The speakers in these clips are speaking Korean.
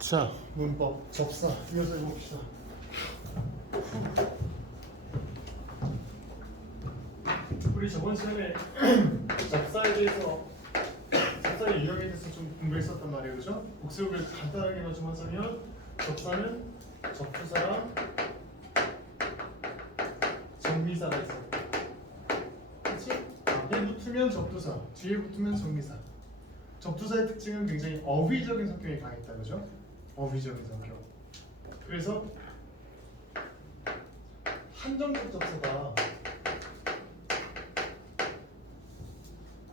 자, 문법 접사 이어서 해봅시다. 우리 저번 시간에 접사에 대해서 접사의 유형에 대해서 좀 공부했었단 말이에요, 그죠? 복습을 간단하게만 좀 하자면 접사는 접두사랑 정미사가 있어. 그렇지? 앞에 붙으면 접두사, 뒤에 붙으면 정미사. 접두사의 특징은 굉장히 어휘적인 성격이 강했다, 그죠? 어휘적인 성격. 그래서 한정적 접사다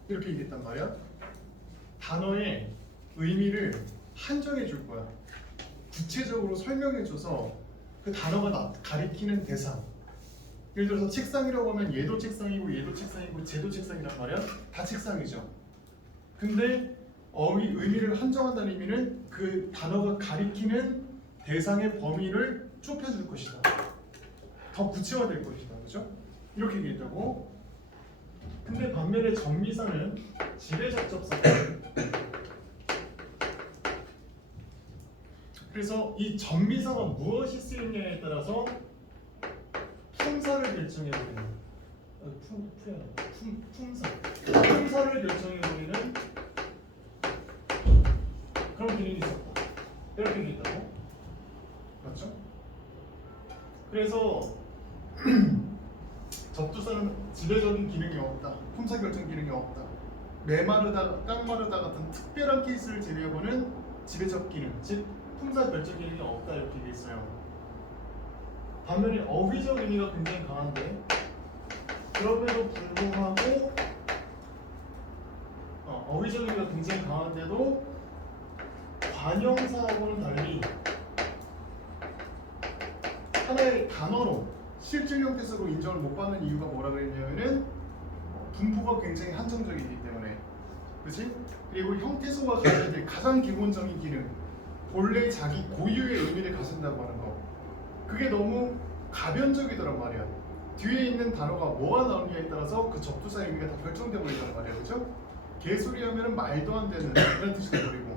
이렇게 얘기했단 말이야. 단어의 의미를 한정해 줄 거야. 구체적으로 설명해 줘서 그 단어가 가리키는 대상. 예를 들어서 책상이라고 하면 얘도 책상이고 얘도 책상이고 쟤도 책상이란 말이야. 다 책상이죠. 근데 의미를 한정한다는 의미는 그 단어가 가리키는 대상의 범위를 좁혀줄 것이다. 더 구체화될 것이다. 그죠? 이렇게 얘기했다고. 근데 반면에 정미사는 지배적 접사다. 그래서 이 정미사가 무엇이 쓰이느냐에 따라서 품사를 결정해버리는 품사를 결정해버리는 그런 기능이 있었다. 이렇게 돼 있다고. 맞죠? 그래서 접두사는 지배적인 기능이 없다. 품사 결정 기능이 없다. 메마르다, 깡마르다 같은 특별한 케이스를 제외하고는 지배적 기능, 즉 품사 결정 기능이 없다 이렇게 돼 있어요. 반면에 어휘적 의미가 굉장히 강한데 그럼에도 불구하고 어휘적 의미가 굉장히 강한데도 관형사하고는 달리 하나의 단어로 실질 형태로 인정을 못 받는 이유가 뭐라 그랬냐면은 분포가 굉장히 한정적이기 때문에, 그렇지? 그리고 형태소가 가져야 될 가장 기본적인 기능, 본래 자기 고유의 의미를 가진다고 하는 거, 그게 너무 가변적이더란 말이야. 뒤에 있는 단어가 뭐가 나오느냐에 따라서 그 접두사 의미가 다 결정돼 버린단 말이야, 그렇죠? 개소리 하면은 말도 안 되는 이런 뜻이 돼버리고,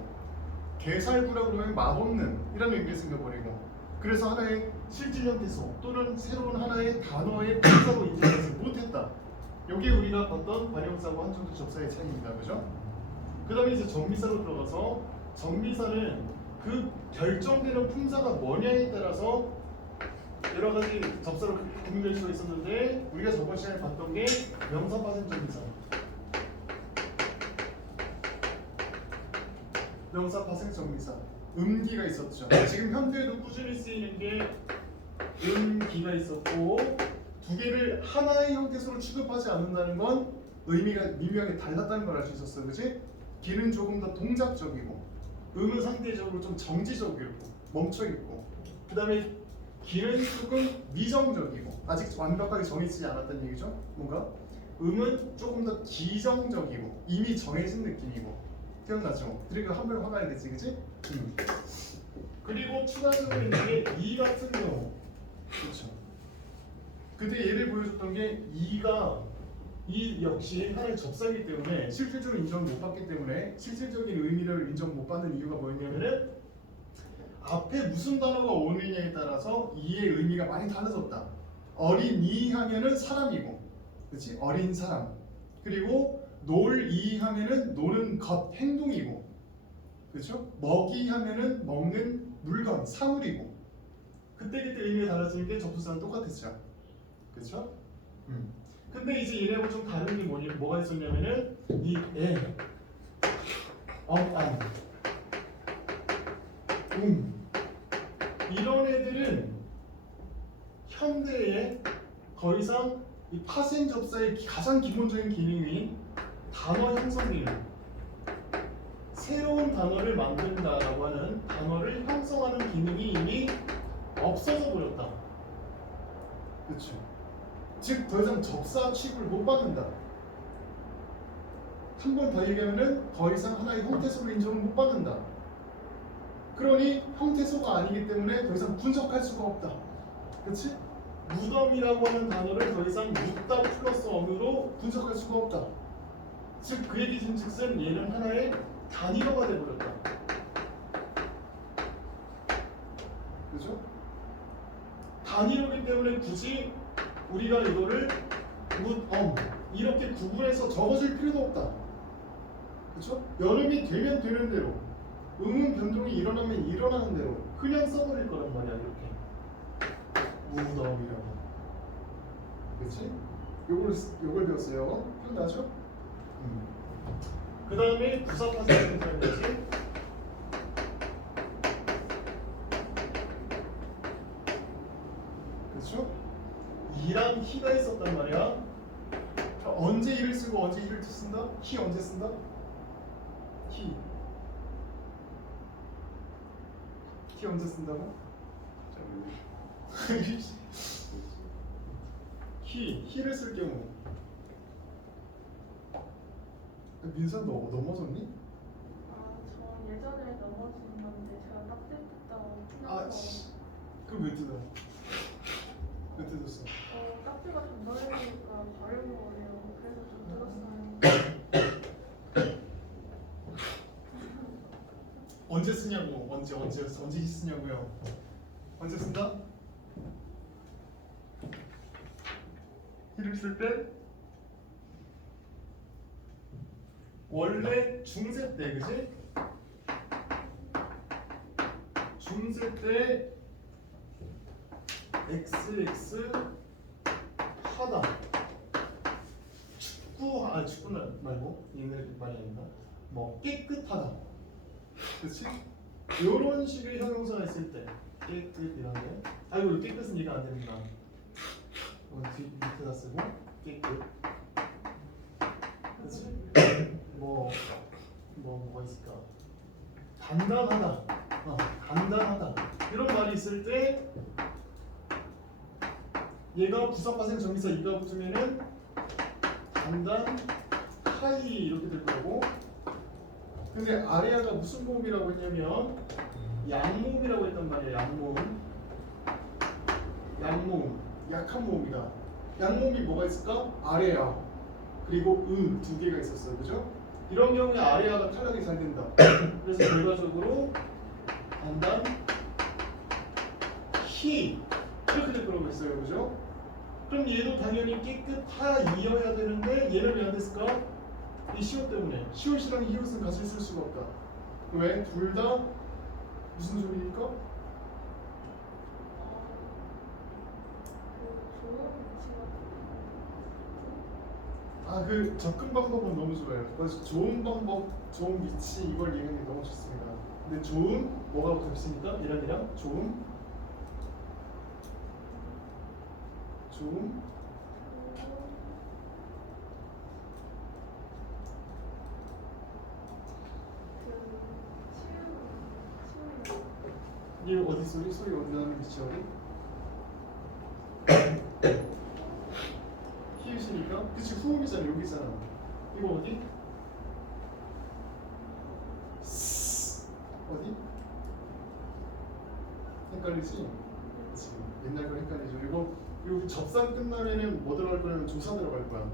개살구라고 그러면 맛없는 이런 의미가 생겨버리고. 그래서 하나의 실질 형태소 또는 새로운 하나의 단어의 품사로 인정하지 못했다. 여기 우리가 봤던 관형사와 한정적 접사의 차이입니다, 그죠? 그 다음에 이제 정미사로 들어가서 정미사는 그 결정되는 품사가 뭐냐에 따라서 여러 가지 접사로 구분될 수가 있었는데 우리가 저번 시간에 봤던 게 명사 파생 정미사. 명사 파생 정미사. 음기가 있었죠. 지금 현대에도 꾸준히 쓰이는 게 음기가 있었고, 두 개를 하나의 형태소로 취급하지 않는다는 건 의미가 미묘하게 달랐다는 걸 알 수 있었어요, 그렇지? 기는 조금 더 동작적이고, 음은 상대적으로 좀 정지적이고 멈춰 있고, 그 다음에 기는 조금 미정적이고 아직 완벽하게 정해지지 않았다는 얘기죠. 뭔가 음은 조금 더 기정적이고 이미 정해진 느낌이고. 기억나죠? 그리고 한 번 화가야 되지, 그치? 그리고 추가적으로 있는 게 이 같은 경우, 그렇죠? 그때 예를 보여줬던 게 이 역시 하나의 접사이기 때문에 실질적으로 인정을 못 받기 때문에 실질적인 의미를 인정 못 받는 이유가 뭐였냐면은 앞에 무슨 단어가 오느냐에 따라서 이의 의미가 많이 달라졌다. 어린이 하면은 사람이고, 그렇지? 어린 사람. 그리고 놀이 하면은 노는 것, 행동이고, 그렇죠? 먹이 하면은 먹는 물건, 사물이고. 그때그때 의미가 달라지는 게 접두사는 똑같았죠, 그렇죠? 근데 이제 얘네하고 좀 다른 게 뭐가 있었냐면은 이 애, 안, 이런 애들은 현대에 더 이상 이 파생 접사의 가장 기본적인 기능인 단어 형성 기능, 새로운 단어를 만든다라고 하는 단어를 형성하는 기능이 이미 없어져 버렸다. 그렇죠? 즉 더 이상 접사 취급을 못 받는다. 한 번 더 얘기하면은 더 이상 하나의 형태소로 인정을 못 받는다. 그러니 형태소가 아니기 때문에 더 이상 분석할 수가 없다. 그렇지? 무덤이라고 하는 단어를 더 이상 묻다 플러스 어으로 분석할 수가 없다. 즉 그 얘기인즉슨 얘는 하나의 단위어가 되어버렸다. 그죠? 단위로기 때문에 굳이 우리가 이거를 이렇게 구분해서 적어줄 필요도 없다. 그쵸? 여름이 되면 되는 대로, 음운 변동이 일어나면 일어나는 대로 그냥 써버릴 거란 말이야. 이렇게 무덤이라고. 그치? 요걸 배웠어요. 기억나죠? 그 다음에 부사파생 문제지. 그쵸? 이랑 희가 있었단 말이야. 언제 이를 쓰고 언제 이를 쓴다? 희 언제 쓴다? 희 언제 쓴다고? 희를 쓸 경우. 민선 너 넘어졌니? 저 예전에 넘어진 건데 제가 딱지부터 피나서 그럼 왜 뜯어? 왜 뜯었어? 딱지가 좀 넓으니까 발을 먹으래요. 그래서 좀 뜯었어요. 언제 쓰냐고. 언제 쓰냐고요. 언제 쓴다? 희를 쓸 때 원래 중세 때, 그지? 중세 때 XX 하다. 축구는 말고 옛날 말이 아닌가? 뭐 깨끗하다. 그렇지? 요런 식의 형용사가 있을 때 깨끗이란데. 아이고 깨끗은 이해가 안 됩니다. 밑에다 쓰고 깨끗. 그렇지? 뭐가 있을까? 단단하다. 단단하다. 이런 말이 있을 때 얘가 부사파생 정비사 이가 붙으면은 단단하이 이렇게 될 거고. 근데 아레아가 무슨 모음이라고 했냐면 양모음이라고 했단 말이야. 양모음. 약한 모음이다. 양모음이 뭐가 있을까? 아레아 그리고 두 개가 있었어요. 그죠? 이런 경우에 아레아가 탈락이 잘 된다. 그래서 결과적으로 단단 히 이렇게 될 거라고 했어요. 그죠? 그럼 얘도 당연히 깨끗하이어야 되는데 얘는 왜 안 됐을까? 이 시옷 때문에. 시옷이랑 히읗은 같이 쓸 수가 없다. 왜? 둘 다 무슨 소리니까? 그 접근 방법은 너무 좋아요. 그래서 좋은 방법, 좋은 위치 이걸 얘기하는 게 너무 좋습니다. 근데 좋은 뭐가 붙어있으니까 얘랑 좋은 이거 어디 소리? 소리 어디 나는 위치 어디? 히읗이니까 그치 후음이잖아. 여기 있잖아. 이거 어디? 어디? 헷갈리지? 그치. 옛날 거 헷갈리죠. 이거 접사 끝나면은 뭐 들어갈 거냐면 조사 들어갈 거야.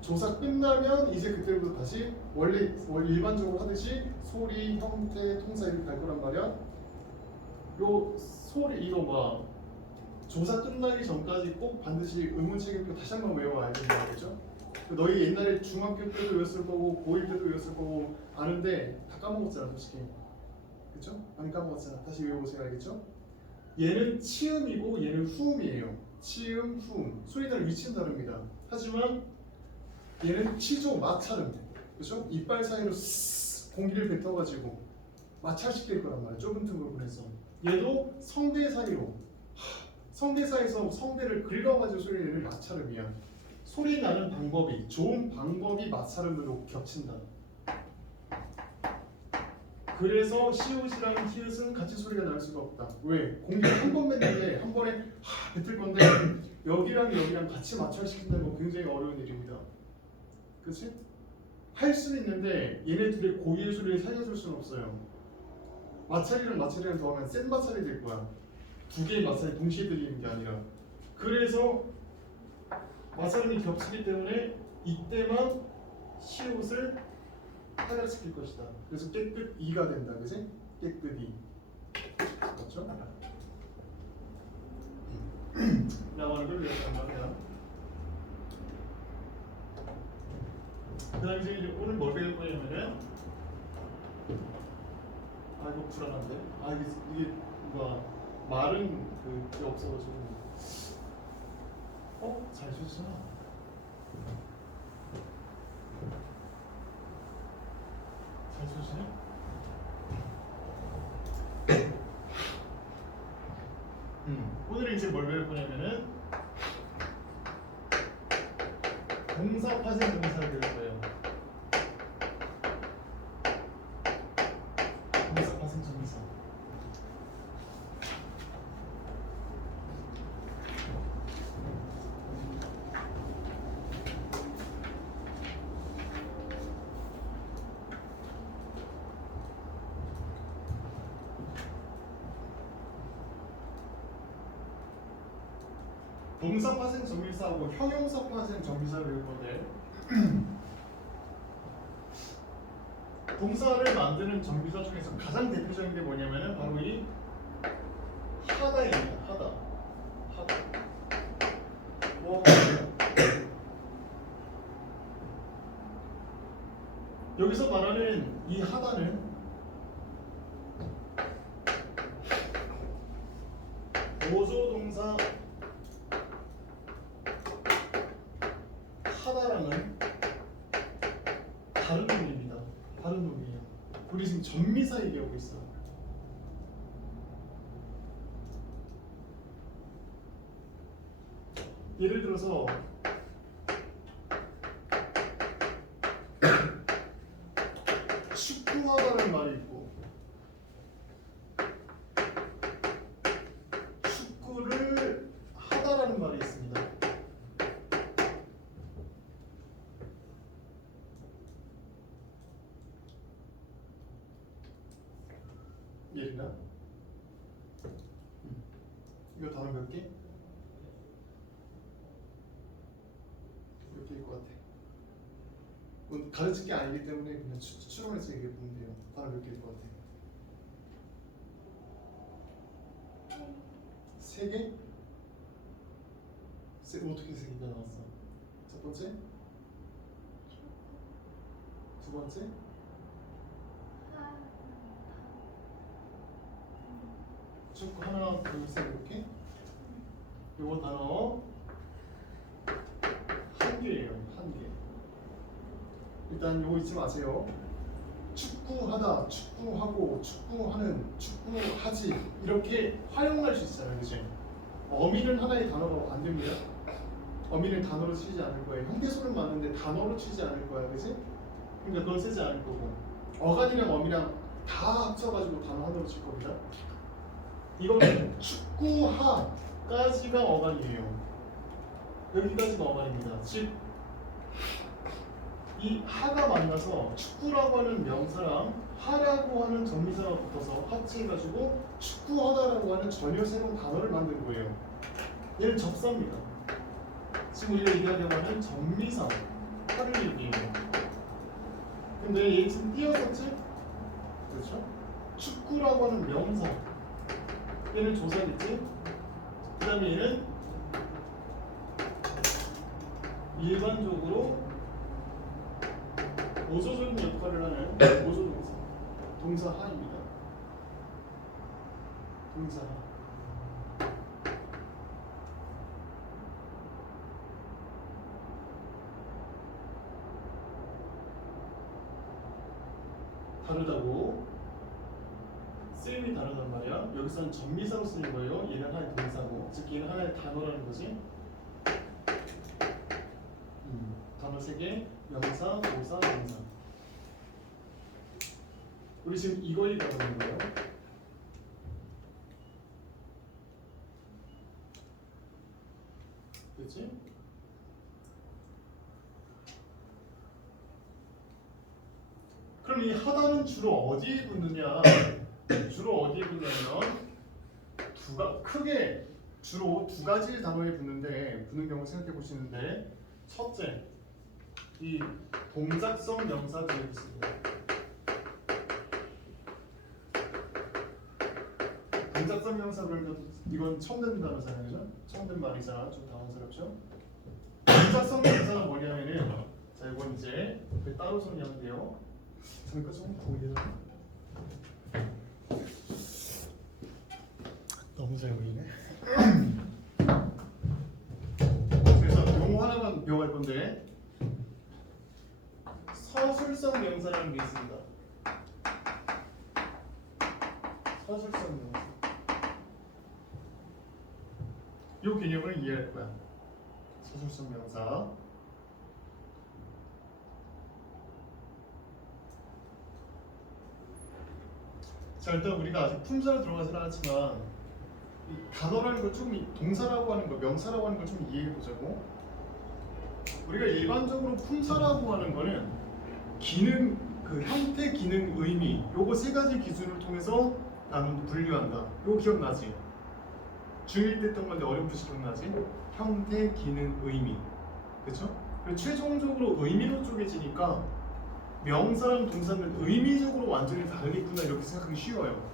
조사 끝나면 이제 그때부터 다시 원래 일반적으로 하듯이 소리, 형태, 통사 이렇게 갈 거란 말이야. 요 소리 이거 봐. 조사 끝나기 전까지 꼭 반드시 의문체계표 다시 한번 외워야 된다. 그죠? 너희 옛날에 중학교 때도 외웠을 거고 고1 때도 외웠을 거고 아는데 다 까먹었잖아 솔직히. 그죠? 많이 까먹었잖아. 다시 외워보세요. 알겠죠? 얘는 치음이고 얘는 후음이에요. 치음, 후음. 소리는 위치는 다릅니다. 하지만 얘는 치조, 마찰음. 그죠? 이빨 사이로 공기를 뱉어가지고 마찰시킬 거란 말이야. 좁은 틈으로 보내서. 얘도 성대 사이로 성대 사이에서 성대를 긁어가지고 소리를 내는 마찰음이야. 소리 나는 방법이 좋은 방법이 마찰음으로 겹친다. 그래서 시옷이랑 히읗은 같이 소리가 날 수가 없다. 왜? 공기를 한 번 뱉는데 한 번에 뱉을 건데 여기랑 같이 마찰시킨다는 건 굉장히 어려운 일입니다. 그치? 할 수는 있는데 얘네 둘의 고유의 소리를 살려줄 수는 없어요. 마찰이랑 마찰이랑 더하면 센 마찰이 될 거야. 두 개의 마찰이 동시에 들리는 게 아니라. 그래서 마찰음이 겹치기 때문에 이때만 시옷을 탈락시킬 것이다. 그래서 깨끗이가 된다. 그치? 깨끗이. 그렇죠? 이었단 말이야. 그다음에 이제 오늘 뭘 배울 거냐면은 아 이거 불안한데. 아 이게 뭐가 말은 그게 없어가지고 잘 쳤어. 잘 쳤네. 오늘 이제 뭘 배울 거냐면은 동사 파생 동사를 배울 거예요. 동사 파생 동사. 동사 파생 정비사하고 형용사 파생 정비사를 배울 건데 동사를 만드는 정비사 중에서 가장 대표적인 게 뭐냐면은 바로 이 하다입니다. 하다. 뭐 여기서 말하는 이 하다는 보조 동사 하다랑은 다른 놈입니다. 다른 놈이에요. 우리 지금 전미사 얘기하고 있어요. 예를 들어서 축구하다라는 말이 있고 축구를 하다라는 말이 있습니다. 예리나? 이거 단어 몇 개? 몇 개일 것 같아. 오늘 가르칠 게 아니기 때문에 그냥 추론해서 얘기해 보면 돼요. 단어 몇 개일 것 같아? 3개? 어떻게 3개가 나왔어? 첫 번째? 두 번째? 축구 하나, 둘, 셋 이렇게? 요거 단어 한 개예요. 한 개. 일단 요거 잊지 마세요. 축구하다, 축구하고, 축구하는, 축구하지 이렇게 활용할 수 있어요. 그치? 어미는 하나의 단어로 안 됩니다. 어미는 단어로 치지 않을 거예요. 형태소는 맞는데 단어로 치지 않을 거야. 그치? 그러니까 그건 쓰지 않을 거고 어간이랑 어미랑 다 합쳐가지고 단어 하나로 칠 겁니다. 이거는 축구하까지가 어간이에요. 여기까지가 어간입니다. 즉, 이 하가 만나서 축구라고 하는 명사랑 하라고 하는 정미사가 붙어서 합치해가지고 축구하다라고 하는 전혀 새로운 단어를 만든 거예요. 얘는 접사입니다. 지금 우리가 얘기하려고 하는 정미사 하를 얘기해요. 근데 얘 지금 띄었었지? 그렇죠? 축구라고 하는 명사 얘는 조사겠지? 그 다음에 얘는 일반적으로 보조적인 역할을 하는 보조동사 동사 하입니다. 동사 하. 다르다고 쓰임이 다르단 말이야. 여기서는 정미사로 쓰는 거예요. 얘는 하나의 동사고, 즉 얘는 하나의 단어라는 거지. 단어 3개, 명사, 동사, 동사. 우리 지금 이거 얘기하는 거예요. 그렇지? 그럼 이 하다는 주로 어디에 붙느냐? 주로 어디에 붙냐면 크게 주로 두 가지 단어에 붙는 경우 생각해 보시는데, 첫째, 이 동작성 명사 뒤에 붙습니다. 동작성 명사 그러니까 이건 처음 듣는 단어잖아요, 그죠? 처음 듣는 말이잖아. 좀 당황스럽죠? 동작성 명사가 뭐냐면은 자 이건 이제 따로 정리하면 돼요. 잠깐 좀 보이죠? 너무 잘 보이네. 그래서 용어 하나만 배워갈 건데 서술성 명사라는 게 있습니다. 서술성 명사. 이 개념을 이해할 거야. 서술성 명사. 자 일단 우리가 아직 품사로 들어가진 않았지만 이 단어라는 걸 좀 동사라고 하는 거, 명사라고 하는 걸 좀 이해해 보자고. 우리가 일반적으로 품사라고 하는 거는 기능, 그 형태, 기능, 의미 요거 세 가지 기준을 통해서 나는 분류한다. 요거 기억나지? 중1 때 했던 건데 어렴풋이 기억나지? 형태, 기능, 의미. 그쵸? 그리고 최종적으로 의미로 쪼개지니까 명사랑 동사는 의미적으로 완전히 다르겠구나 이렇게 생각하기 쉬워요.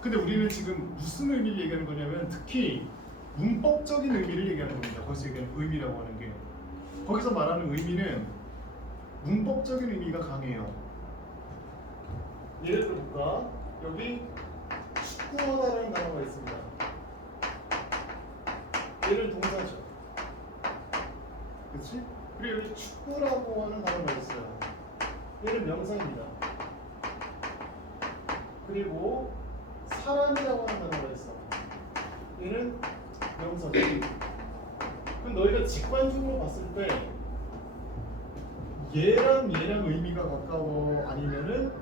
근데 우리는 지금 무슨 의미를 얘기하는 거냐면 특히 문법적인 의미를 얘기하는 겁니다. 거기서 얘기하는 의미라고 하는 게. 거기서 말하는 의미는 문법적인 의미가 강해요. 예를 들어볼까? 여기 축구하다라는 단어가 있습니다. 얘는 동사죠. 그렇지? 그리고 여기 축구라고 하는 단어가 있어요. 얘는 명사입니다. 그리고 사람이라고 하는 단어가 있어. 얘는 명사죠. 그럼 너희가 직관적으로 봤을 때 얘랑 의미가 가까워 아니면은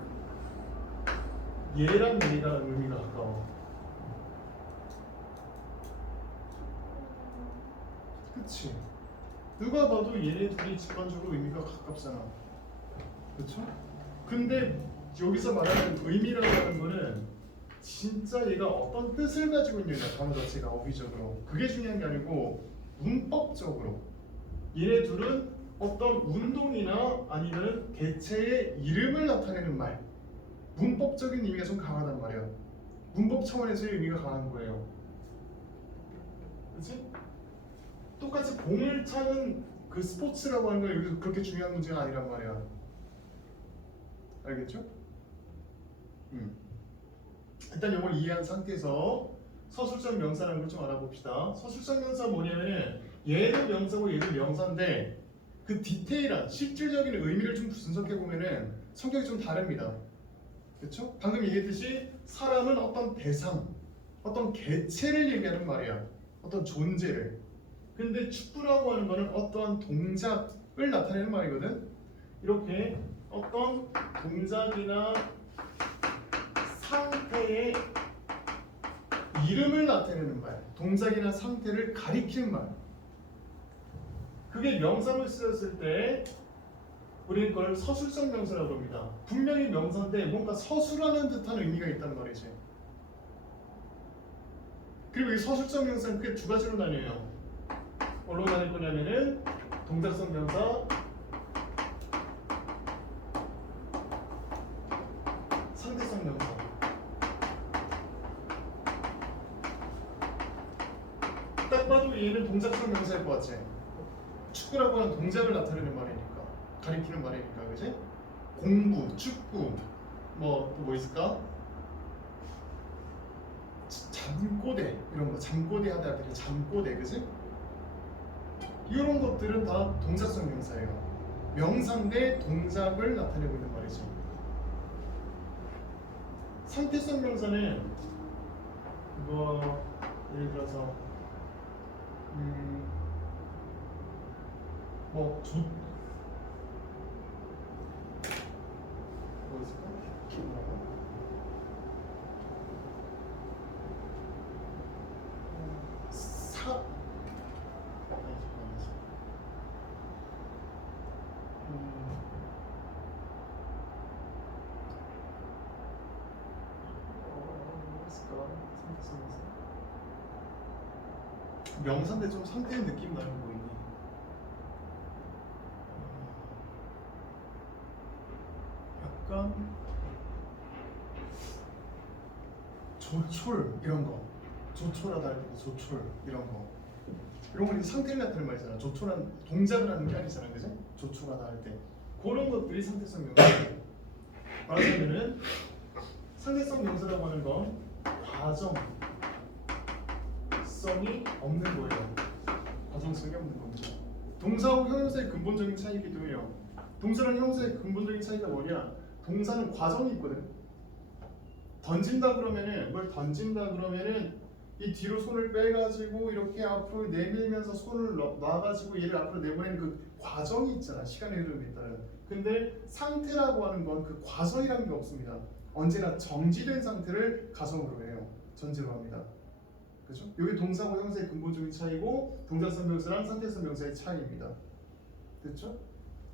얘랑 의미가 가까워? 그치? 누가 봐도 얘네 둘이 직관적으로 의미가 가깝잖아. 그쵸? 근데 여기서 말하는 의미라고 하는 거는 진짜 얘가 어떤 뜻을 가지고 있느냐 단어 자체가 어휘적으로 그게 중요한 게 아니고 문법적으로 얘네 둘은 어떤 운동이나 아니면 개체의 이름을 나타내는 말 문법적인 의미가 좀 강하단 말이야. 문법 차원에서의 의미가 강한 거예요. 그치? 똑같이 공을 차는 그 스포츠라고 하는 건 여기서 그렇게 중요한 문제가 아니란 말이야. 알겠죠? 일단 이걸 이해한 상태에서 서술성 명사라는 걸 좀 알아봅시다. 서술성 명사 뭐냐면은 얘도 명사고 얘도 명사인데 그 디테일한 실질적인 의미를 좀 분석해 보면은 성격이 좀 다릅니다. 그렇죠? 방금 얘기했듯이 사람은 어떤 대상, 어떤 개체를 얘기하는 말이야. 어떤 존재를. 근데 축구라고 하는 거는 어떠한 동작을 나타내는 말이거든. 이렇게 어떤 동작이나 상태의 이름을 나타내는 말, 동작이나 상태를 가리키는 말. 그게 명사로 쓰였을 때 우리는 그걸 서술성 명사라고 합니다. 분명히 명사인데 뭔가 서술하는 듯한 의미가 있단 말이지. 그리고 이 서술성 명사는 크게 두 가지로 나뉘어요. 뭘로 나눌 거냐면은 동작성 명사, 상대성 명사. 딱 봐도 얘는 동작성 명사일 것 같지? 축구라고 하는 동작을 나타내는 말이니까, 가리키는 말이니까, 그지? 공부, 축구, 뭐 또 뭐 있을까? 잠꼬대 이런 거, 잠꼬대 하다 되게 잠꼬대, 그지? 이런 것들은 다 동작성 명사예요. 명사인데 동작을 나타내고 있는 말이지. 상태성 명사는 뭐 예를 들어서 뭐 있을까? 사 명사인데 좀 상태의 느낌 나는 거 보이니? 약간 조촐 이런 거, 조촐하다 할 때 조촐 이런 거, 이런 건 이제 상태를 나타내는 말이잖아. 조촐한 동작을 하는 게 아니잖아, 그지? 조촐하다 할 때 그런 것들이 상태성 명사예요. 말하자면은 상대성 명사라고 하는 건 과정성이 없는 거예요. 과정성이 없는 겁니다. 동사하고 형용사의 근본적인 차이기도 해요. 동사랑 형용사의 근본적인 차이가 뭐냐? 동사는 과정이 있거든. 던진다 그러면은 뭘 던진다 그러면은 이 뒤로 손을 빼가지고 이렇게 앞으로 내밀면서 손을 놔가지고 얘를 앞으로 내보내는 그 과정이 있잖아. 시간의 흐름에 따른. 근데 상태라고 하는 건 그 과정이라는 게 없습니다. 언제나 정지된 상태를 가정으로 해요. 전제로 합니다. 그렇죠? 이게 동사고 형사의 근본적인 차이고 동사성 명사랑 상태성 명사의 차이입니다. 됐죠?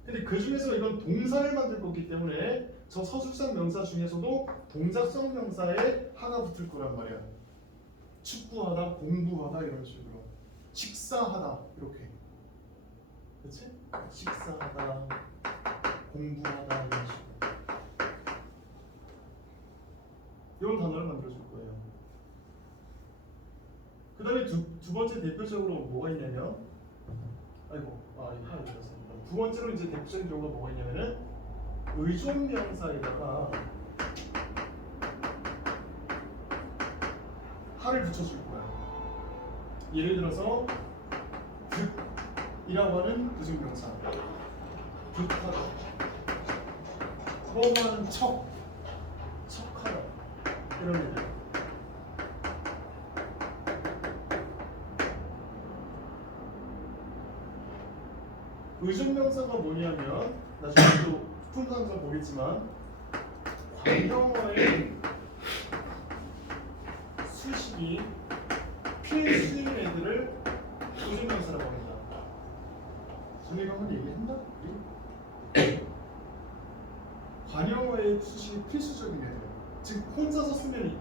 근데 그 중에서 이건 동사를 만들 거기 때문에 저 서술상 명사 중에서도 동작성 명사에 하가 붙을 거란 말이야. 축구하다, 공부하다 이런 식으로. 식사하다 이렇게. 그렇지? 식사하다, 공부하다 이런 식으로. 이런 단어를 만들어줄 거예요. 그 다음에 두 번째 대표적으로 뭐가 있냐면, 이거 읽었습니다. 두 번째로 이제 대표적인 경우가 뭐가 있냐면은 의존명사에다가 하를 붙여줄 거야. 예를 들어서 득이라고 하는 의존명사, 득하다. 뭐하는 척하다 이런 애들. 의존명사가 뭐냐면 나중에 또 풀상에서 보겠지만 관형어의 수식이 필수인 애들을 의존명사라고 합니다. 전에 한번 얘기했나? 관형어의 수식이 필수적인 애들, 즉 혼자서 쓰면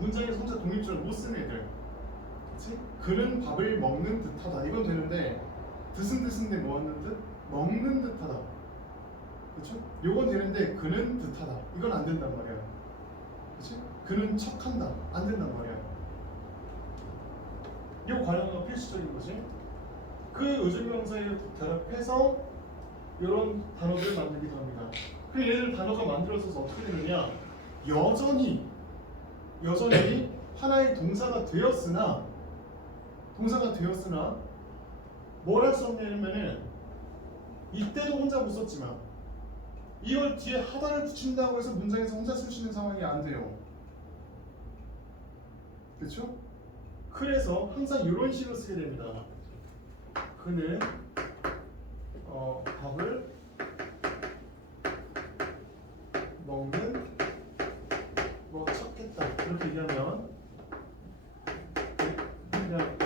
문장에서 혼자 독립적으로 못 쓰는 애들. 그치? 그는 밥을 먹는 듯하다 이건 되는데 뜻인데 뭐 하는 듯? 먹는 듯하다. 그렇죠? 요건 되는데 그는 듯하다 이건 안 된단 말이야. 그렇지? 그는 척한다 안 된단 말이야. 요 관형어가 필수적인 거지. 그 의존명사에 결합해서 이런 단어들을 만들기도 합니다. 그 얘들 단어가 만들어져서 어떻게 되느냐? 여전히 하나의 동사가 되었으나 뭘 할 수 없냐면은 이때도 혼자 못 썼지만 이걸 뒤에 하다를 붙인다고 해서 문장에서 혼자 쓸 수 있는 상황이 안 돼요. 그렇죠? 그래서 항상 이런 식으로 쓰게 됩니다. 그는 밥을 먹는 척했다 이렇게 얘기하면 그냥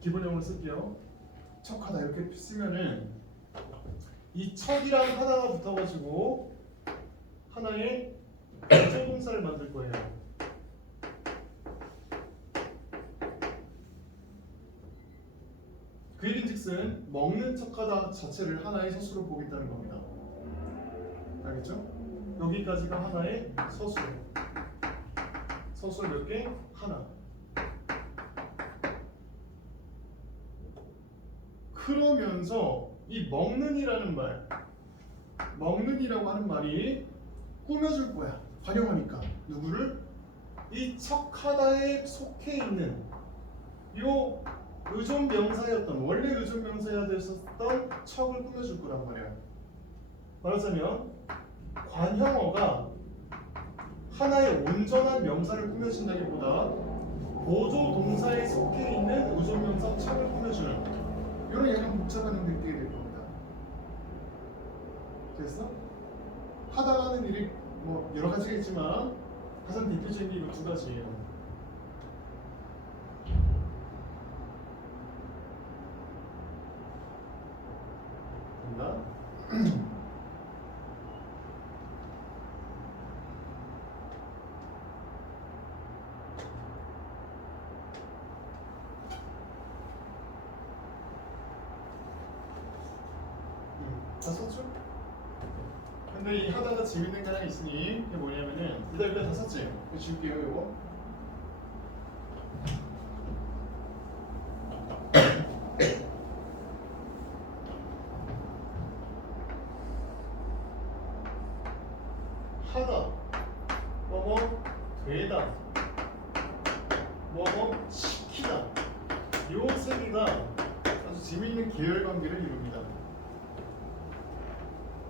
기본형으로 쓸게요. 척하다 이렇게 쓰면은 이 척이랑 하다가 붙어가지고 하나의 부정동사를 만들 거예요. 그 얘긴즉슨 먹는 척하다 자체를 하나의 서술로 보겠다는 겁니다. 알겠죠? 여기까지가 하나의 서술. 서술 몇 개? 하나. 그러면서 이 먹는이라고 하는 말이 꾸며줄 거야. 관용하니까 누구를? 이 척하다에 속해 있는 요 의존명사였던 원래 의존명사여야 됐었던 척을 꾸며줄 거란 말이야. 말하자면 관형어가 하나의 온전한 명사를 꾸며준다기보다 보조 동사에 속해 있는 의존명사 척을 꾸며주는 이런 약간 복잡한 형태가 될 겁니다. 됐어? 하다가 하는 일이 뭐 여러 가지가 있지만 가장 대표적인 게 이거 두 가지예요. 된다? 다 썼죠? 근데 이 하다가 재밌는 게 하나 있으니 그게 뭐냐면은 일단 다 썼지? 이거 지울게요 이거. 시키다. 요 세 개가 아주 재미있는 계열관계를 이룹니다.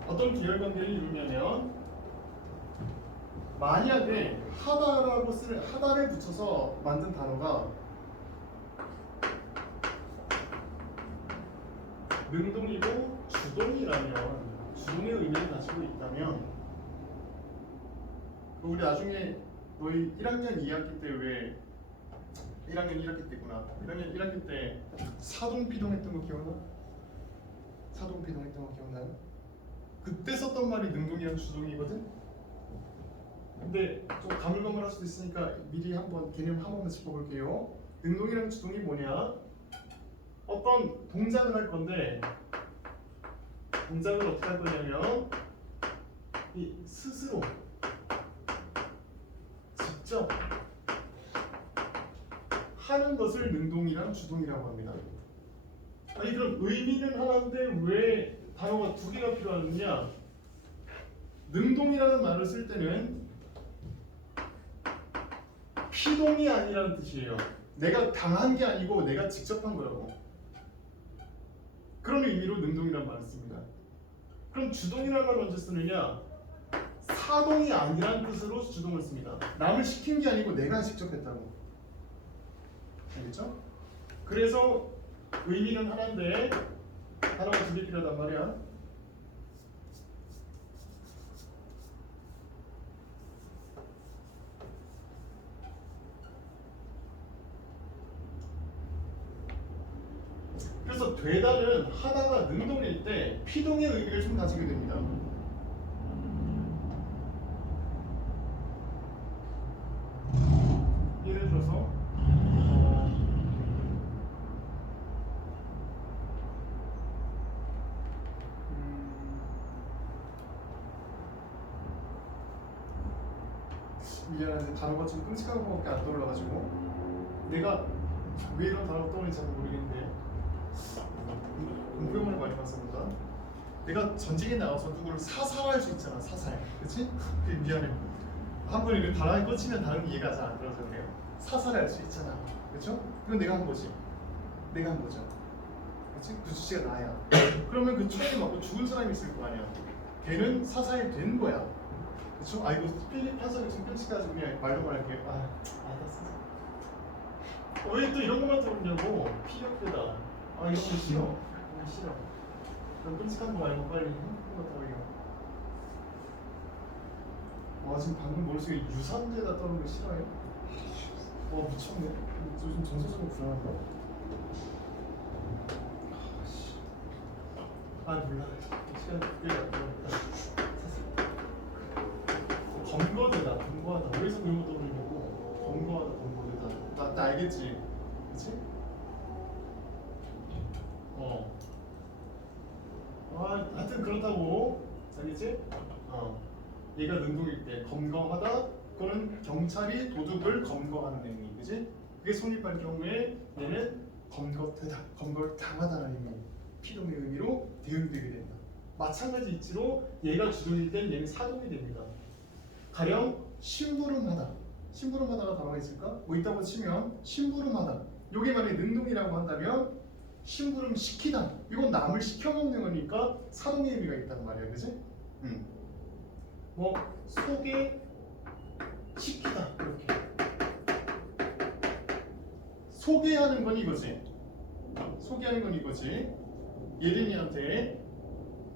어떤 계열관계를 이루냐면 만약에 하다를 붙여서 만든 단어가 능동이고 주동이라면 주동의 의미를 가지고 있다면 우리 나중에 너희 1학년 2학기 때 왜 1학년 1학기 때구나 1학년 1학기 때 사동피동 했던 거 기억나? 사동피동 했던 거 기억나요? 그때 썼던 말이 능동이랑 주동이거든? 근데 좀 가물가물할 수도 있으니까 미리 한번 개념 한 번만 짚어볼게요. 능동이랑 주동이 뭐냐? 어떤 동작을 할 건데 동작을 어떻게 할 거냐면 이 스스로 직접 하는 것을 능동이랑 주동이라고 합니다. 아니 그럼 의미는 하나인데 왜 단어가 두 개가 필요하느냐? 능동이라는 말을 쓸 때는 피동이 아니라는 뜻이에요. 내가 당한 게 아니고 내가 직접 한 거라고. 그런 의미로 능동이라는 말을 씁니다. 그럼 주동이라는 말을 언제 쓰느냐? 사동이 아니라는 뜻으로 주동을 씁니다. 남을 시킨 게 아니고 내가 직접 했다고. 알겠죠? 그래서 의미는 하나인데 단어가 두 개 필요하단 말이야. 그래서 되다는 하다가 능동일 때 피동의 의미를 좀 가지게 됩니다. 예를 들어서 미안한데 단어가 좀 끔찍한 것밖에 안 떠올라가지고 내가 왜 이런 단어가 떠오르는지 잘 모르겠는데 공부영화를 많이 봐서 그런가? 내가 전쟁에 나가서 누구를 사살할 수 있잖아. 사살, 그렇지? 미안해. 한 번 이렇게 단어에 꽂히면 다른 이해가 잘 안 들어서 그래요. 사살할 수 있잖아, 그렇죠? 그건 내가 한 거지. 내가 한 거죠. 그렇지? 그 주체가 나야. 그러면 그 총에 맞고 죽은 사람이 있을 거 아니야. 걔는 사살된 거야. 그렇죠? 아 이거 필립 판사를 좀 끔찍하지 그냥 말로만 할게요. 알았어. 왜 또 이런 것만 들었냐고. 피격되다. 아 이런 거 싫어. 싫어. 난 끔찍한 거 말고 빨리 행복한 거 떠올려. 와 지금 방금 머릿속에 유산제다 떠오르는 거 싫어해? 와 미쳤네. 요즘 정서적으로 불안한가? 몰라. 시간 그때 안 들었다. 검거되다, 검거하다. 어디서 그런 거 떠오르냐고. 검거하다, 검거되다. 나 알겠지? 그치? 하여튼 그렇다고. 알겠지? 얘가 능동일 때 검거하다. 그거는 경찰이 도둑을 검거하는 의미, 그치? 그게 성립할 경우에 얘는 검거되다, 검거를 당하다는 의미, 피동의 의미로 대응되게 된다. 마찬가지 이치로 얘가 주동일 땐 얘는 사동이 됩니다. 가령 심부름하다. 심부름하다가 단어가 있을까? 뭐 있다고 치면 심부름하다. 요게 만약에 능동이라고 한다면 심부름 시키다. 이건 남을 시켜먹는 거니까 사동의 의미가 있단 말이야, 그지? 뭐 소개시키다 이렇게. 소개하는 건 이거지. 소개하는 건 이거지. 예린이한테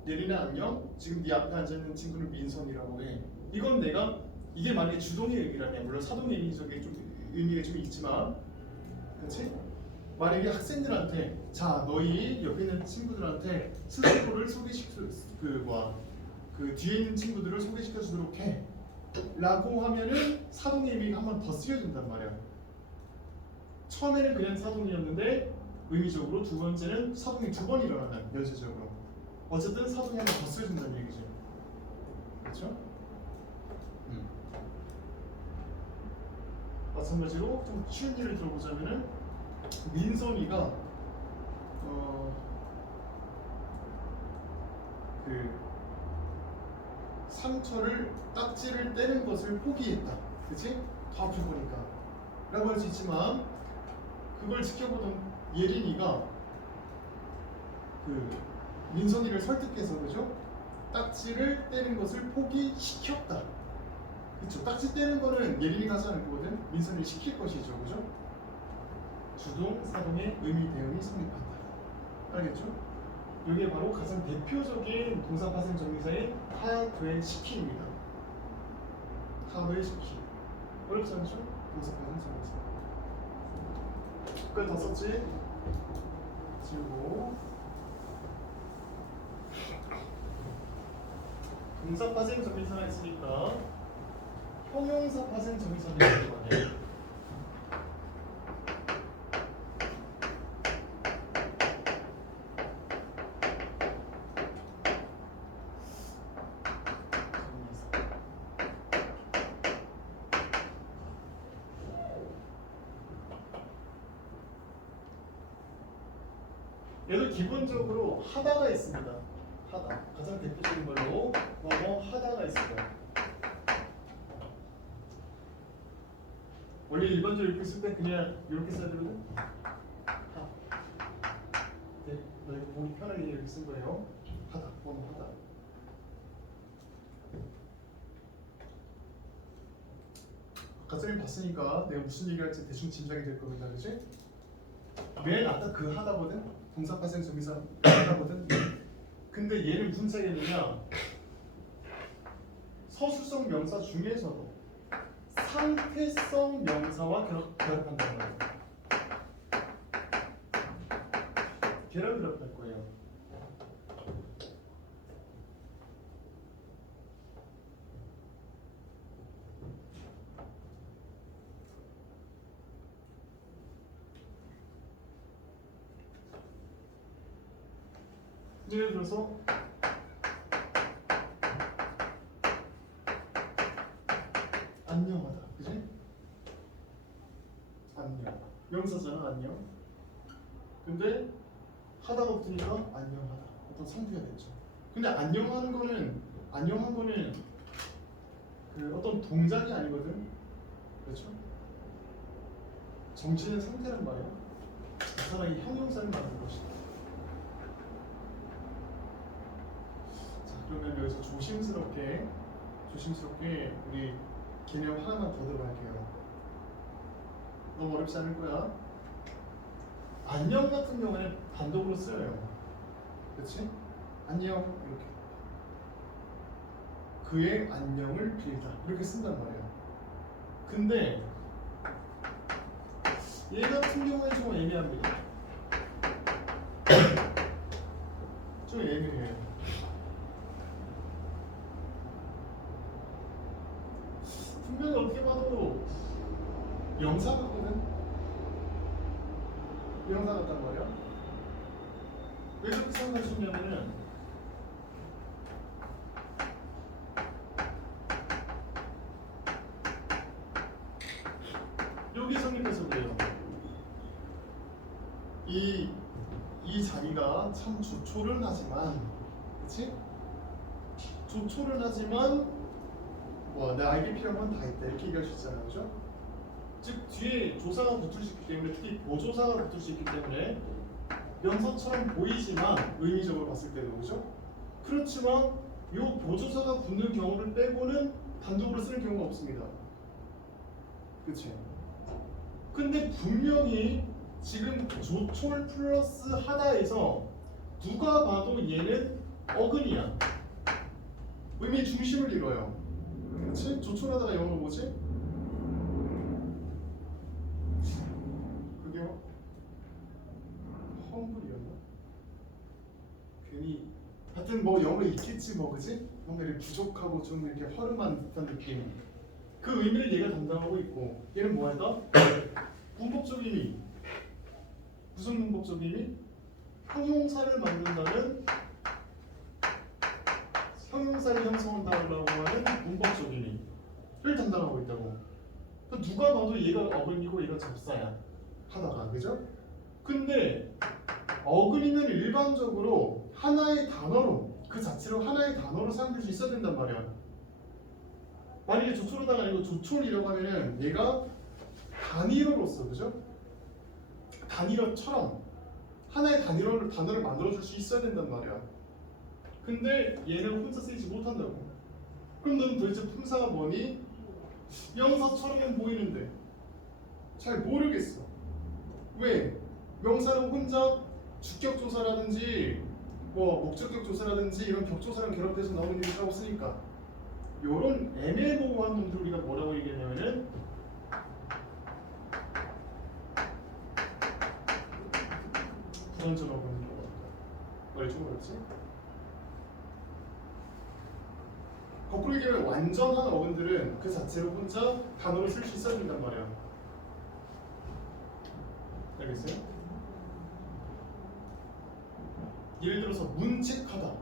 예린아 안녕. 지금 네 앞에 앉아 있는 친구는 민선이라고 해. 이건 내가 이게 만약에 주동의 의미라면 물론 사동의 의미적인 좀 의미가 좀 있지만, 그렇지? 만약에 학생들한테 자 너희 옆에 있는 친구들한테 스스로를 그 뒤에 있는 친구들을 소개시켜 주도록 해 라고 하면은 사동의 의미가 한 번 더 쓰여진단 말이야. 처음에는 그냥 사동이었는데 의미적으로 두 번째는 사동이 두 번 일어나는 연쇄적으로. 어쨌든 사동이 한 번 더 쓰여진다는 얘기죠. 그렇죠? 마찬가지로 좀 쉬운 예를 들어보자면은 민선이가 그 상처를 딱지를 떼는 것을 포기했다. 그치? 더 아플 거니까. 라고 할 수 있지만 그걸 지켜보던 예린이가 그 민선이를 설득해서 그죠? 딱지를 떼는 것을 포기시켰다. 그쵸? 딱지 떼는 거는 예린이가 하지 않을 거거든. 민선이를 시킬 것이죠. 그죠? 주동, 사동의 의미 대응이 성립한다. 알겠죠? 이게 바로 가장 대표적인 동사 파생 정의사인 하되 시키입니다. 하되 시키. 어렵지 않죠? 동사 파생 정의사. 끝 다 썼지? 지우고. 동사 파생 정의사가 있으니까 형용사 파생 정의사를 들어가네. 얘도 기본적으로 하다가 있습니다. 하다. 가장 대표적인 걸로 뭐뭐 하다가 있어요. 원래 일반적으로 이렇게 쓸 때 그냥 이렇게 써야 되거든. 하. 네, 너 이거 보기 편하게 이렇게 쓴 거예요. 하다. 뭐뭐 하다. 아까 쌤이 봤으니까 내가 무슨 얘기할지 대충 짐작이 될 겁니다. 그치? 맨 아까 그 하다거든? 동사 파생 정의사 하다거든? 근데 얘는 무슨 차이겠느냐? 서술성 명사 중에서도 상태성 명사와 결합한다는 거예요. 걔랑 결합할 거예요. 예를 들어서 안녕하다, 그지? 안녕. 명사잖아, 안녕. 근데 하다가 붙으니까 안녕하다. 어떤 상태가 됐죠. 근데 안녕한 거는 그 어떤 동작이 아니거든. 그렇죠? 정치는 상태란 말이야. 그 사람이 형용사를 만든 것이다. 자, 그러면 여기서 조심스럽게 우리 개념 하나만 더 들어갈게요. 너무 어렵지 않을 거야. 안녕 같은 경우에는 단독으로 쓰여요. 그렇지? 안녕 이렇게. 그의 안녕을 빌다 이렇게 쓴단 말이야. 근데 얘 같은 경우에 좀 애매합니다. 좀 애매해요. 분명히 어떻게 봐도 명사 같거든? 명사 같단 말이야. 왜 그렇게 생각하시냐면은 여기 성립해서 그래요. 이 자리가 참 조촐은 하지만, 그치? 조촐은 하지만 내 알게 필요한 건 다 있다 이렇게 얘기할 수 있잖아요, 그죠? 즉 뒤에 조사가 붙을 수 있기 때문에, 특히 보조사가 붙을 수 있기 때문에 명사처럼 보이지만 의미적으로 봤을 때도, 그죠? 그렇지만 이 보조사가 붙는 경우를 빼고는 단독으로 쓰는 경우가 없습니다. 그치? 근데 분명히 지금 조촐 플러스 하다에서 누가 봐도 얘는 어근이야. 의미 중심을 이뤄요. 그치? 조촐하다가 영어로 뭐지? 그게 험블이었나? 괜히 하여튼 뭐 영어로 있겠지 뭐, 그치? 뭔가 이렇게 부족하고 좀 이렇게 허름한 듯한 느낌. 그 의미를 얘가 담당하고 있고, 얘는 뭐 한다? 문법적 의미. 무슨 문법적 의미? 형용사를 만든다는, 형용사를 형성한다고 하는 문법적 의미를 담당하고 있다고. 누가 봐도 얘가 어근이고 얘가 접사야. 하다가, 그죠? 근데 어근이는 일반적으로 하나의 단어로, 그 자체로 하나의 단어로 사용될 수 있어야 된단 말이야. 만약에 조촐하다가 아니고 조촐이라고 하면은 얘가 단위로서 그죠? 단위로처럼 하나의 단어를 만들어줄 수 있어야 된단 말이야. 근데 얘는 혼자 쓰이지 못한다고. 그럼 넌 도대체 품사가 뭐니? 명사처럼은 보이는데 잘 모르겠어. 왜? 명사는 혼자 주격조사라든지 뭐 목적격 조사라든지 이런 격조사랑 결합돼서 나오는 일이라고 쓰니까 요런 애매모호한 놈들 우리가 뭐라고 얘기하냐면은 불완전하고 있는 경우가 있다. 말이 좀 어렵지? 거꾸로 얘기하면 완전한 어근들은 그 자체로 혼자 단어를 쓸 수 있어야 된단 말이야. 알겠어요? 예를 들어서 문책하다,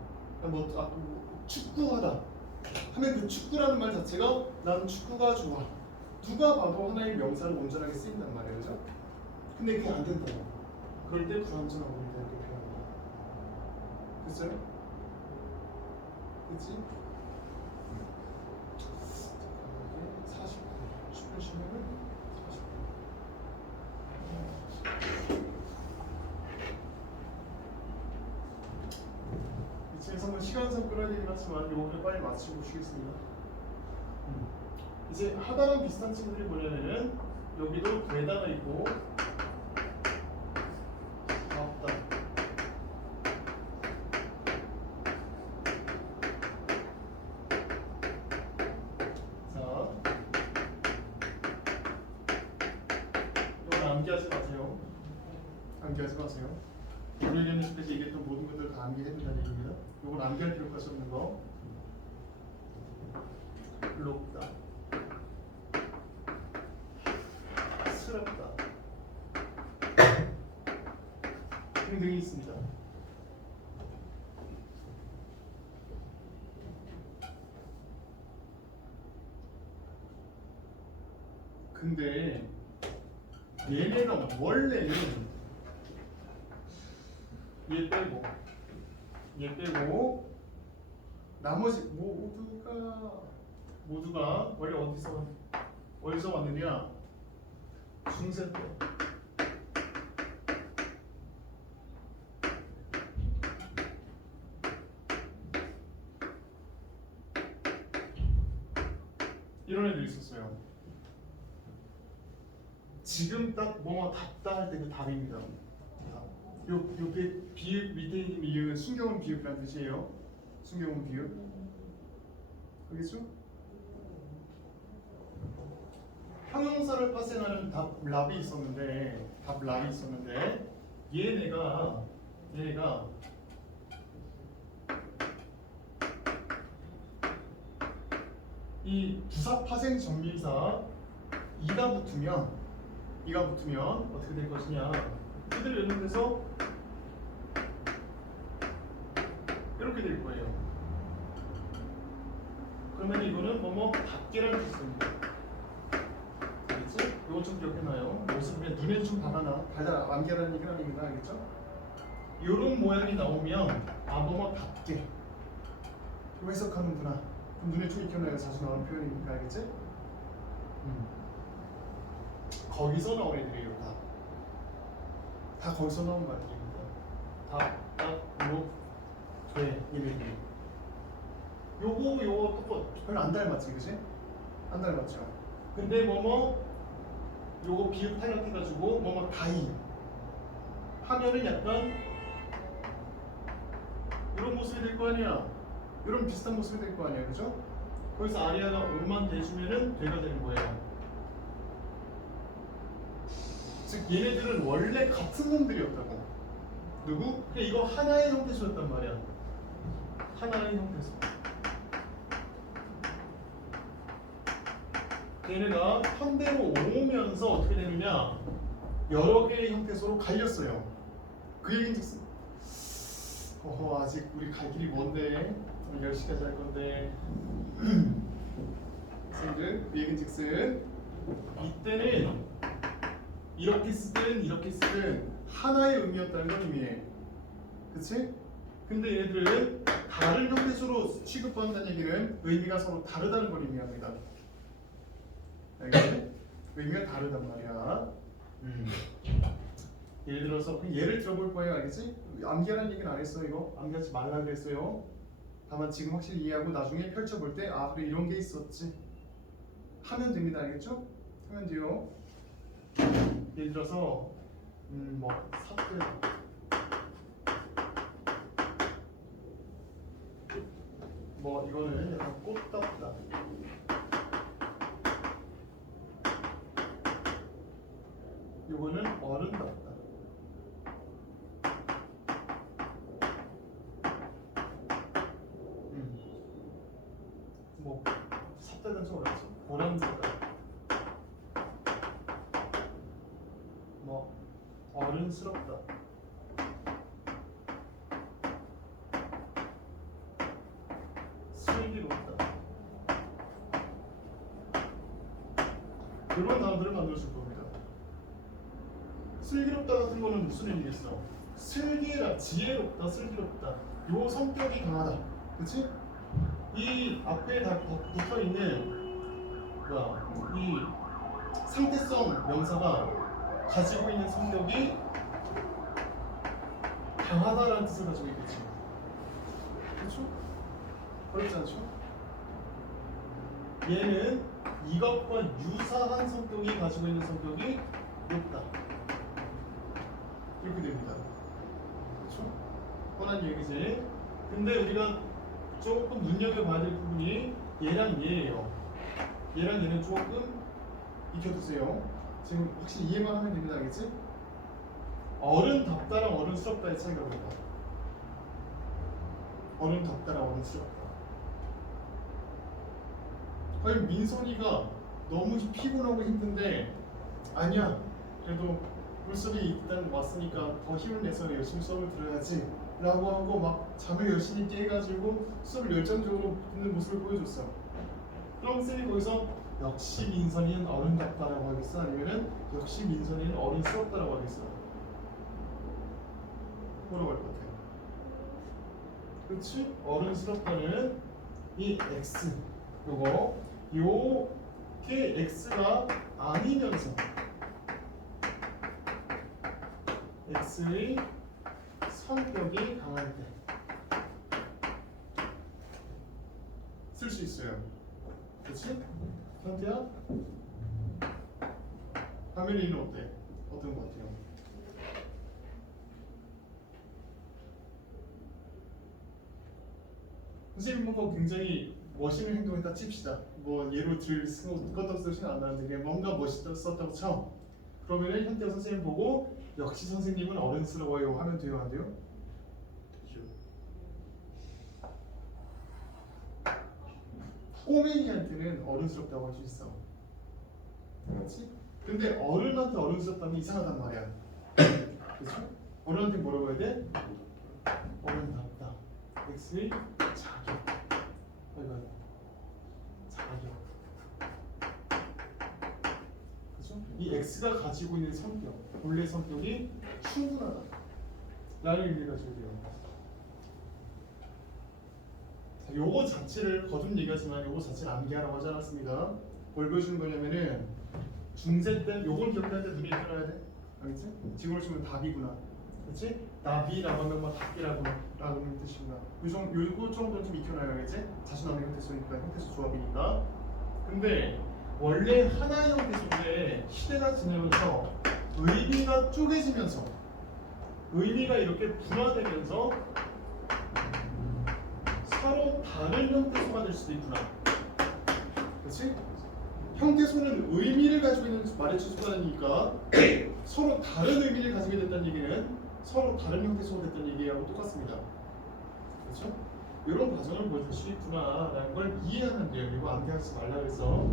축구하다 하면 그 축구라는 말 자체가 난 축구가 좋아. 누가 봐도 하나의 명사를 온전하게 쓰인단 말이에요, 그죠? 근데 그게 안 된다고. 그럴 때 불완전한 어근이다 이렇게 표현합니다. 됐어요? 그치? 40분, 10분 쉬면은 40분. 이층에서 시간상 끌어야 되긴 하지만 요거를 빨리 마치고 쉬겠습니다. 이제 하다랑 비슷한 친구들이 뭐냐면은 여기도 되다가 있고 없다. 자, 이건 암기하지 마세요. 암기하지 마세요. 오늘 연습까지 얘기했던 모든 것들 다 암기해야 된다는 얘기입니다. 이건 암기할 필요까지 없는 거. 높다, 스럽다 등등이 있습니다. 근데 얘네가 원래는 얘 빼고 나머지 모두가 원래 어디서 왔느냐? 중세 때. 이런 애들 있었어요. 지금 딱 뭐뭐 답다 할 때 그 답입니다. 요 비읍 밑에 있는 이유는 순경은 비읍이라는 뜻이에요. 순경은 비읍. 알겠죠? 형용사를 파생하는 답랍이 있었는데 얘네가 이 부사 파생 정밀사 이가 붙으면 어떻게 될 것이냐? 그대로 연결돼서 이렇게 될 거예요. 그러면 이거는 뭐뭐 밖에라는 뜻입니다. 알겠지? 이거 좀 기억해놔요. 모습 그냥 눈에 좀 박아놔. 달달 암기하라는 얘기는 아닙니다. 알겠죠? 이런 모양이 나오면 뭐뭐 밖에 이거 해석하는구나. 그럼 눈에 좀 익혀놔야 자주 나오는 표현이니까. 알겠지? 거기서 나온 애들이에요. 다 거기서 나온 말들입니다. 얘네들이. 요거 또 별로 안 닮았지, 그지? 안 닮았죠. 근데 요거 비읍 타격해가지고 다이 하면은 약간 이런 모습이 될 거 아니야. 이런 비슷한 모습이 될 거 아니야, 그죠? 거기서 아리아가 오만 대주면은 돼가 되는 거예요. 즉 얘네들은 원래 같은 놈들이었다고. 누구? 그냥 이거 하나의 형태소였단 말이야. 하나의 형태소. 얘네가 현대로 오면서 어떻게 되느냐? 여러 개의 형태소로 갈렸어요. 그 얘기인즉슨 아직 우리 갈 길이 먼데 10시까지 할 건데 그 얘기인즉슨 이때는 이렇게 쓰든 하나의 의미였다는 걸 의미해. 그치? 근데 얘들은 다른 형태소로 취급받는다는 얘기는 의미가 서로 다르다는 걸 의미합니다. 알겠지? 의미가 다르단 말이야. 예를 들어서 그 예를 들어볼 거예요, 알겠지? 암기하라는 얘기는 안 했어. 이거 암기하지 말라 그랬어요. 다만 지금 확실히 이해하고 나중에 펼쳐볼 때 아 그래 이런 게 있었지 하면 됩니다, 알겠죠? 하면 돼요. 예를 들어서 뭐 사태 뭐 이거는 약간 꽃답다. 요거는 어른답다. 뭐 샀다는 좀 어렵지. 보람되다. 뭐 어른스럽다. 슬기롭다. 이런 단어들을 만들어줄 겁니다. 슬기롭다 같은 거는 무슨 의미겠어? 지혜롭다, 슬기롭다. 요 성격이 강하다. 그치? 이 앞에 다 붙어 있는 이 상태성 명사가 가지고 있는 성격이 강하다라는 뜻을 가지고 있겠지. 그렇죠? 어렵지 않죠? 얘는 이것과 유사한 성격이 가지고 있는 성격이 높다. 이렇게 됩니다. 그렇죠? 뻔한 얘기지. 근데 우리가 조금 눈여겨봐야 될 부분이 얘랑 얘예요. 얘랑 얘는 조금 익혀두세요. 지금 확실히 이해만 하면 됩니다. 알겠지? 어른답다랑 어른스럽다의 차이가 뭐다? 어른답다랑 어른스럽다. 아니 민선이가 너무 피곤하고 힘든데 아니야 그래도 물속에 일단 왔으니까 더 힘을 내서 열심히 수업을 들어야지 라고 하고 막 잠을 열심히 깨가지고 수업을 열정적으로 듣는 모습을 보여줬어. 그럼 쌤이 거기서 역시 민선이는 어른답다라고 하겠어? 아니면은 역시 민선이는 어른스럽다라고 하겠어? 뭐라고 할 것 같아? 그렇지? 어른스럽다는 이 X 요게 X가 아니면서 X의 성격이 강할 때 쓸 수 있어요. 그렇지? 현태야? 하멜이는 어때? 어떤 것 같아요? 선생님 뭔가 굉장히 멋있는 행동했다 칩시다. 뭐 예로 들 것도 쓰진 안 나는데 그냥 뭔가 멋있었다고 쳐. 그러면은 현태가 선생님 보고 역시 선생님은 어른스러워요 하면 돼요, 안 돼요? 꼬맹이한테는 어른스럽다고 할 수 있어. 그렇지? 근데 어른한테 어른스럽다면 이상하단 말이야. 그렇죠? 어른한테 뭐라고 해야 돼? 어른답다. X의 자격. 자격. 그렇죠? 이 X가 가지고 있는 성격, 본래 성격이 충분하다. 라는 의미를 가지고 돼요. 요거 자체를 거듭 얘기하지만 요거 자체를 암기하라고 하지 않았습니다. 뭘 보여주는 거냐면은 중세 때 요걸 기억할 때 눈이 떠나야 돼. 알겠지? 지금으로 치면 답이구나. 그렇지? 나비라고 하면 막 답기라고 라는 뜻이구나. 요거 정도는 좀 익혀놔야 알겠지? 자신감의 형태소니까 형태소 조합이니까. 근데 원래 하나의 형태소인데 시대가 지나면서 의미가 쪼개지면서 의미가 이렇게 분화되면서 서로 다른 형태소가 될 수도 있구나. 그렇지? 형태소는 의미를 가지고 있는 말의 추수가니까 서로 다른 의미를 가지게 된다는 얘기는 서로 다른 형태소가 됐다는 얘기하고 똑같습니다. 그렇죠? 이런 과정을 보여줄 수 있구나라는 걸 이해하면 돼요. 이거 암기하지 말라 그래서.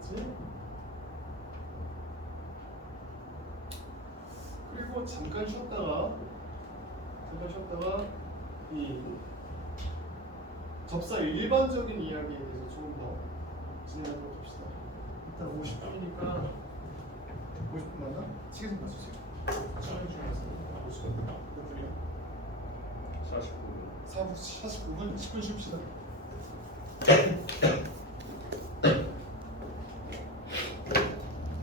그렇지? 그리고 잠깐 쉬었다가 이 접사 일반적인 이야기에 대해서 조금 더 진행하도록 합시다. 일단 50분이니까 50분 맞나? 시계 좀 봐주세요. 시간 중에서 50분 몇 분이요? 49분. 49분 10분 쉽시다.